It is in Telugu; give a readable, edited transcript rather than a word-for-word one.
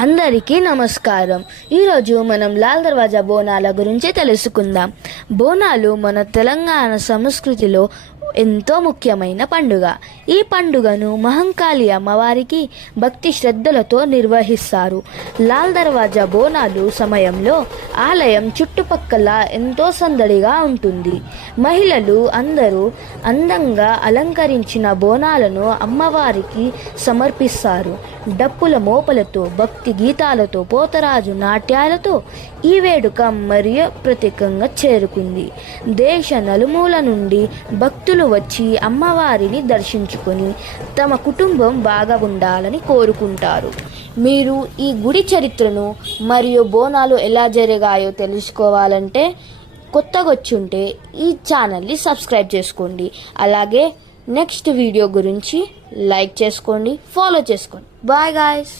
అందరికీ నమస్కారం. ఈరోజు మనం లాల్ దర్వాజా బోనాల గురించి తెలుసుకుందాం. బోనాలు మన తెలంగాణ సంస్కృతిలో ఎంతో ముఖ్యమైన పండుగ. ఈ పండుగను మహంకాళి అమ్మవారికి భక్తి శ్రద్ధలతో నిర్వహిస్తారు. లాల్ దర్వాజా బోనాలు సమయంలో ఆలయం చుట్టుపక్కల ఎంతో సందడిగా ఉంటుంది. మహిళలు అందరూ అందంగా అలంకరించిన బోనాలను అమ్మవారికి సమర్పిస్తారు. డప్పుల మోపలతో, భక్తి గీతాలతో, పోతరాజు నాట్యాలతో ఈ వేడుక మరియు ప్రత్యేకంగా చేరుకుంది. దేశ నలుమూల నుండి భక్తులు వచ్చి అమ్మవారిని దర్శించుకొని తమ కుటుంబం బాగా ఉండాలని కోరుకుంటారు. మీరు ఈ గుడి చరిత్రను మరియు బోనాలు ఎలా జరిగాయో తెలుసుకోవాలంటే కొత్తగా వచ్చుంటే ఈ ఛానల్ని సబ్స్క్రైబ్ చేసుకోండి. అలాగే నెక్స్ట్ వీడియో గురించి లైక్ చేసుకోండి, ఫాలో చేసుకోండి. Bye guys.